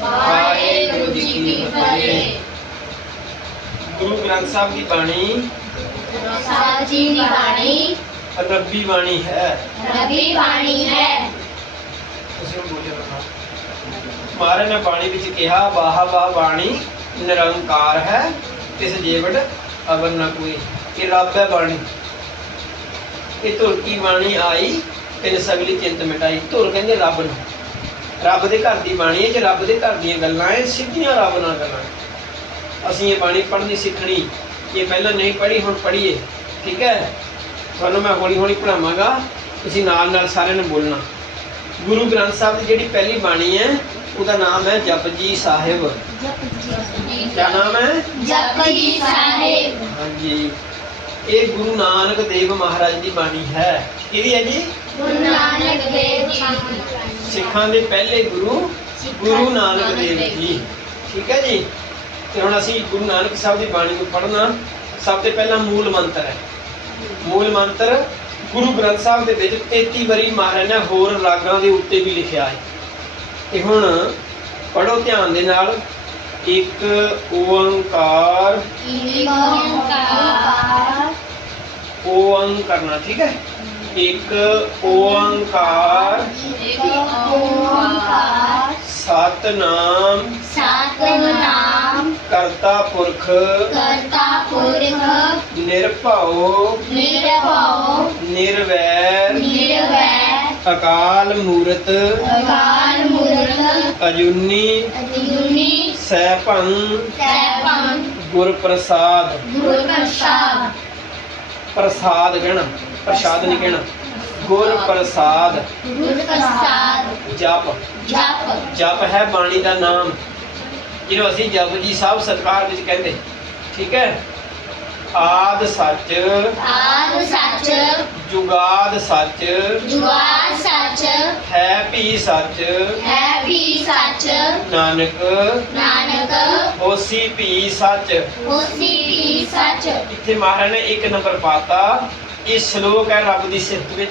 ਵਾਹਿਗੁਰੂ ਜੀ ਕੀ ਫਤਿਹ। ਗੁਰੂ ਗ੍ਰੰਥ ਸਾਹਿਬ ਦੀ ਬਾਣੀ। ਸਾਹਿਬ ਜੀ ਦੀ ਬਾਣੀ। ਰੱਬੀ ਬਾਣੀ ਹੈ। ਰਬੀ ਬਾਣੀ ਹੈ। ਤੁਸੀਂ ਹੁਣ ਬੋਲਿਓ ਨਾ। ਮਹਾਰਾਜ ਨੇ ਬਾਣੀ ਵਿੱਚ ਕਿਹਾ ਵਾਹ ਵਾਹ ਬਾਣੀ ਨਿਰੰਕਾਰ ਹੈ ਤਿਸ ਜੀਵੜ ਅਵਰ ਨਾ ਕੋਈ। ਇਹ ਰੱਬ ਹੈ ਬਾਣੀ। ਇਹ ਧੁਰ ਕੀ ਬਾਣੀ ਆਈ ਤਿਨ ਸਗਲੀ ਚਿੰਤ ਮਿਟਾਈ। ਧੁਰ ਕਹਿੰਦੇ ਰੱਬ ਨੂੰ। ਰੱਬ ਦੇ ਘਰ ਦੀ ਬਾਣੀ ਹੈ ਜੇ ਰੱਬ ਦੇ ਘਰ ਦੀਆਂ ਗੱਲਾਂ ਹੈ ਸਿੱਧੀਆਂ ਰੱਬ ਨਾਲ ਗੱਲਾਂ ਅਸੀਂ ਇਹ ਬਾਣੀ ਪੜ੍ਹਨੀ ਸਿੱਖਣੀ ਇਹ ਪਹਿਲਾਂ ਨਹੀਂ ਪੜ੍ਹੀ ਹੁਣ ਪੜ੍ਹੀਏ। ਠੀਕ ਹੈ? ਤੁਹਾਨੂੰ ਮੈਂ ਹੌਲੀ ਹੌਲੀ ਪੜਾਵਾਂਗਾ ਤੁਸੀਂ ਨਾਲ ਨਾਲ ਸਾਰਿਆਂ ਨੇ ਬੋਲਣਾ। ਗੁਰੂ ਗ੍ਰੰਥ ਸਾਹਿਬ ਦੀ ਜਿਹੜੀ ਪਹਿਲੀ ਬਾਣੀ ਹੈ ਉਹਦਾ ਨਾਮ ਹੈ ਜਪਜੀ ਸਾਹਿਬ। ਕਿਆ ਨਾਮ ਹੈ? ਜਪਜੀ ਸਾਹਿਬ। ਹਾਂਜੀ। ਇਹ ਗੁਰੂ ਨਾਨਕ ਦੇਵ ਮਹਾਰਾਜ ਦੀ ਬਾਣੀ ਹੈ। ਕਿਹਦੀ ਹੈ ਜੀ? ਗੁਰੂ ਨਾਨਕ ਦੇਵ ਜੀ ਸਿੱਖਾਂ ਦੇ ਪਹਿਲੇ ਗੁਰੂ ਗੁਰੂ ਨਾਨਕ ਦੇਵ ਜੀ। ਠੀਕ ਹੈ ਜੀ? ਤੇ ਹੁਣ ਅਸੀਂ ਗੁਰੂ ਨਾਨਕ ਸਾਹਿਬ ਦੀ ਬਾਣੀ ਨੂੰ ਪੜ੍ਹਨਾ। ਸਭ ਤੋਂ ਪਹਿਲਾਂ ਮੂਲ ਮੰਤਰ ਹੈ। ਮੂਲ ਮੰਤਰ ਗੁਰੂ ਗ੍ਰੰਥ ਸਾਹਿਬ ਦੇ ਵਿੱਚ 33 ਵਾਰੀ ਮਹਾਰਾਜ ਨੇ ਹੋਰ ਰਾਗਾਂ ਦੇ ਉੱਤੇ ਵੀ ਲਿਖਿਆ ਹੈ। ਤੇ ਹੁਣ ਪੜੋ ਧਿਆਨ ਦੇ ਨਾਲ। ਇੱਕ ਓੰਕਾਰ। ਇੱਕ ਓੰਕਾਰ। ਓੰਕਾਰ ਕਰਨਾ ਠੀਕ ਹੈ? ਇੱਕ ਓੰਕਾਰ ਇੱਕ ਓੰਕਾਰ। ਸਤਨਾਮ। ਸਤਨਾਮ। ਕਰਤਾ ਪੁਰਖ। ਕਰਤਾ ਪੁਰਖ। ਨਿਰਭਉ। ਨਿਰਭਉ। ਨਿਰਵੈਰ। ਨਿਰਵੈਰ। ਅਕਾਲ ਮੂਰਤ। ਅਕਾਲ ਮੂਰਤ। ਅਜੂਨੀ। ਅਜੂਨੀ। ਸੈਭੰ। ਸੈਭੰ। ਗੁਰ ਪ੍ਰਸਾਦ ਗੁਰ ਪ੍ਰਸਾਦ ਪ੍ਰਸਾਦ ਕਹਿਣਾ ਪ੍ਰਸਾਦ ਨਹੀਂ ਕਹਿਣਾ। ਗੁਰ ਪ੍ਰਸਾਦ। ਗੁਰ ਪ੍ਰਸਾਦ। ਜਪ। ਜਪ। ਜਪ ਹੈ ਬਾਣੀ ਦਾ ਨਾਮ। ਜਿਹਨੂੰ ਅਸੀਂ ਜਪਜੀ ਸਾਹਿਬ ਸਰਕਾਰ ਵਿੱਚ ਕਹਿੰਦੇ। ਠੀਕ ਹੈ? ਆਦ ਸੱਚ। ਆਦ ਸੱਚ। ਜੁਗਾਦ ਸੱਚ। ਜੁਗਾਦ ਸੱਚ। ਹੈ ਵੀ ਸੱਚ। ਹੈ ਵੀ ਸੱਚ। ਨਾਨਕ। ਨਾਨਕ। ਹੋਸੀ ਵੀ ਸੱਚ। ਹੋਸੀ ਵੀ ਸੱਚ। ਇੱਥੇ ਮਹਾਰਾਜ ਨੇ ਇੱਕ ਨੰਬਰ ਪਾਤਾ। ਇਹ ਸ਼ਲੋਕ ਹੈ ਰੱਬ ਦੀ ਸਿਫਤ ਵਿੱਚ।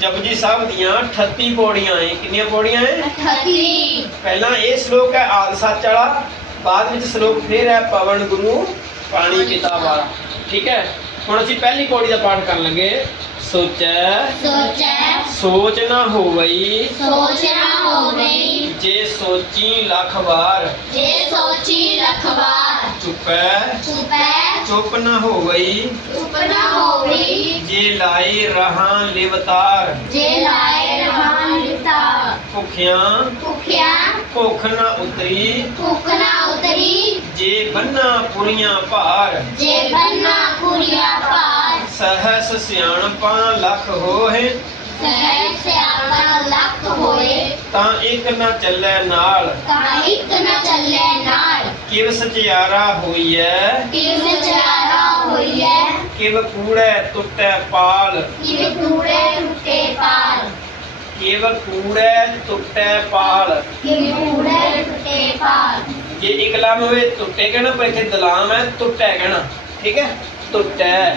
ਜਪਜੀ ਸਾਹਿਬ ਦੀਆਂ 38 ਪੌੜੀਆਂ ਹੈ ਕਿੰਨੀਆਂ ਪੌੜੀਆਂ ਹੈ ਅਠਤੀ। ਪਹਿਲਾਂ ਇਹ ਸ਼ਲੋਕ ਹੈ ਆਦ ਸੱਚ ਵਾਲਾ ਬਾਅਦ ਵਿੱਚ ਸ਼ਲੋਕ ਫੇਰ ਹੈ ਪਵਨ ਗੁਰੂ ਪਾਣੀ ਪਿਤਾ ਵਾਲਾ। ਠੀਕ ਹੈ? ਹੁਣ ਅਸੀਂ ਪਹਿਲੀ ਪੌੜੀ ਦਾ ਪਾਠ ਕਰਨ ਲੱਗੇ ਸੋਚੈ। ਸੋਚੈ। ਸੋਚ ਨਾ ਹੋਵਈ। ਸੋਚ ਨਾ ਹੋਵੇ ਜੇ ਸੋਚੀ ਲੱਖ ਵਾਰ। ਜੇ ਸੋਚੀ ਰਖਵਾਰ ਚੁੱਪੈ। ਚੁਪੈ। ਚੁੱਪ ਨਾ ਹੋਵਈ। ਚੁਪ ਨਾ ਹੋਵੇ। ਜੇ ਲਾਈ ਰਹਾ ਲਿਵਤਾਰ। ਜੇ ਲਾਏ ਰਹਾਨ ਲਿਤਾ ਭੁਖਿਆਂ। ਭੁਖਿਆ। ਭੁੱਖ ਨਾ ਉਤਰੀ। ਭੁੱਖ ਨਾ ਉਤਰੀ। ਜੇ ਬੰਨਾ ਪੁਰੀਆਂ ਭਾਰ। ਜੇ ਬੰਨਾ ਕੁੜੀਆ ਪਾਰ ਸਹਸ ਸਿਆਣਪਾਂ ਲੱਖ ਹੋਏ। ਸਹਿ ਸਿਆਣਾ ਲੱਖ ਹੋਏ। ਤਾਂ ਇੱਕ ਨਾ ਚੱਲੈ ਨਾਲ। ਤਾਂ ਇੱਕ ਨਾ ਚੱਲੇ ਨਾਲ। ਕਿਵ ਸਚਿਆਰਾ ਹੋਈਐ? ਕਿਵ ਚਾਰਾ ਹੋਈਐ? ਕਿਵ ਕੂੜੈ ਟੁੱਟੈ ਪਾਲ? ਕਿਵ ਟੂੜੇ ਟੁੱਟੇ ਪਾਲ? ਕਿਵ ਕੂੜੈ ਟੁੱਟੈ ਪਾਲ? ਕਿਵ ਟੂੜੇ ਟੁੱਟੇ ਪਾਲ? ਜੇ ਇਕਲਾਮ ਹੋਵੇ ਟੁੱਟੇ ਕਹਿਣਾ ਪਰ ਇੱਥੇ ਦਲਾਮ ਹੈ ਟੁੱਟੈ ਕਹਿਣਾ। ਠੀਕ ਹੈ? ਟੁੱਟੈ।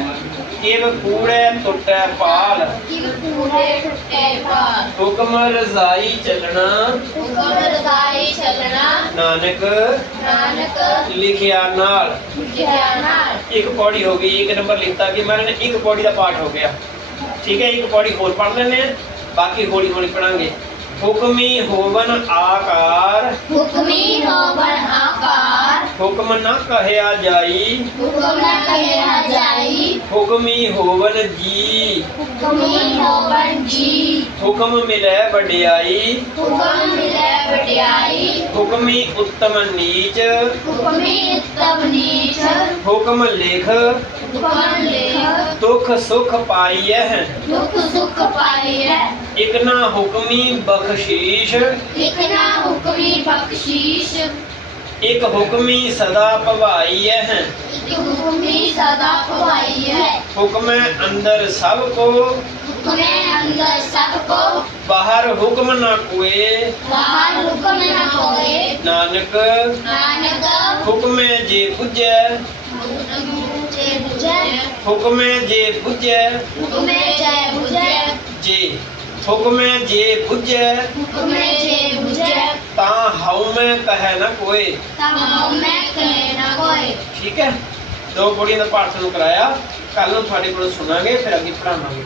ਕਿਵ ਕੂੜੈ ਟੁੱਟੈ ਪਾਲ ਕਿਵ ਟੂੜੇ ਟੁੱਟੇ ਪਾਲ ਹੁਕਮ ਰਜ਼ਾਈ ਚੱਲਣਾ। ਹੁਕਮ ਰਜ਼ਾਈ ਚੱਲਣਾ। ਨਾਨਕ ਨਾਨਕ ਲਿਖਿਆ ਨਾਲ। ਲਿਖਿਆ ਨਾਲ। ਇੱਕ ਪੌੜੀ ਹੋ ਗਈ ਇੱਕ ਨੰਬਰ ਲਿਖਤਾ ਕਿ ਮੈंने ਇੱਕ ਪੌੜੀ ਦਾ ਪਾਠ ਹੋ ਗਿਆ। ਠੀਕ ਹੈ ਇੱਕ ਪੌੜੀ ਹੋਰ ਪੜ੍ਹ ਲੈਂਦੇ ਆ ਬਾਕੀ ਹੌਲੀ ਹੌਲੀ ਪੜਾਂਗੇ ਹੁਕਮੀ ਹੋਵਨ ਆਕਾਰ। ਹੁਕਮੀ ਆਕਾਰ ਹੁਕਮ ਨਾ ਕਹਿਆ ਜਾਈ। ਹੁਕਮ ਨਾ ਕਹਿਆ ਜਾਈ। ਹੁਕਮੀ ਹੋਵਨ ਜੀ। ਹੁਕਮੀ ਹੋਵਨ ਜੀ। ਹੁਕਮ ਮਿਲੈ ਵਡਿਆਈ। ਹੁਕਮ ਮਿਲੇ ਵਡਿਆਈ। ਹੁਕਮੀ ਉੱਤਮ ਨੀਚ। ਹੁਕਮੀ ਉਤਮ ਨੀਚ। ਹੁਕਮ ਲਿਖ। ਹੁਕਮ ਲਿਖ। ਦੁਖ ਸੁਖ ਪਾਈਐ। ਦੁਖ ਸੁਖ ਪਾਈਐ। ਇਕ ਨਾ ਹੁਕਮੀ ਬਖਸ਼ੀਸ਼। ਲਿਖਣਾ ਹੁਕਮੀ ਬਖਸ਼ੀਸ਼। ਇਕ ਹੁਕਮੀ ਸਦਾ ਭਵਾਈਐ ਇੱਕ ਹੁਕਮੀ ਸਦਾ ਖਵਾਈਐ ਹੁਕਮੈ ਅੰਦਰ ਸਭ ਕੋ। ਹੁਕਮੇ ਅੰਦਰ ਸਭ ਕੋ। ਬਾਹਰ ਹੁਕਮ ਨਾ ਕੋਏ। ਬਾਹਰ ਹੁਕਮ ਨਾ ਹੋਏ ਨਾਨਕ। ਨਾਨਕ। ਹੁਕਮੈ ਜੇ ਬੁਝੈ। ਜੇ ਬੁਝੈ। ਹੁਕਮੈ ਜੇ ਬੁਝੈ। ਹੁਕਮੇ ਜੈ ਬੁਝੈ। ਜੇ। ਹੁਕਮੈ ਜੇ ਬੁਝੈ। ਹੁਕਮੇ ਜੇ ਤਾ ਮੈਂ ਕਹੈ ਨਾ ਕੋਏ। ਤਬ ਮੈਂ ਕਹੇ ਨਾ ਕੋਏ। ਠੀਕ ਹੈ? ਦੋ ਪੌੜੀਆਂ ਦਾ ਪਾਠ ਤੁਹਾਨੂੰ ਕਰਾਇਆ। ਕੱਲ ਨੂੰ ਤੁਹਾਡੇ ਕੋਲੋਂ ਸੁਣਾਂਗੇ ਫਿਰ ਅੱਗੇ ਪੜਾਵਾਂਗੇ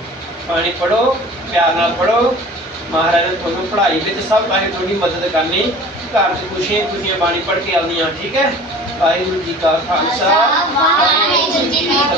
ਪਾਣੀ ਪੜੋ ਪਿਆਰ ਨਾਲ ਪੜੋ ਮਹਾਰਾਜ ਨੇ ਤੁਹਾਨੂੰ ਪੜ੍ਹਾਈ ਵਿੱਚ ਸਭ ਪਾਸੇ ਤੁਹਾਡੀ ਮਦਦ ਕਰਨੀ। ਘਰ 'ਚ ਖੁਸ਼ੀਆਂ ਖੁਸ਼ੀਆਂ ਬਾਣੀ ਪੜ੍ਹ ਕੇ ਆਉਂਦੀਆਂ ਠੀਕ ਹੈ? ਵਾਹਿਗੁਰੂ ਜੀ ਕਾ ਖਾਲਸਾ। ਵਾਹਿਗੁਰੂ ਜੀ ਕੀ ਫਤਿਹ।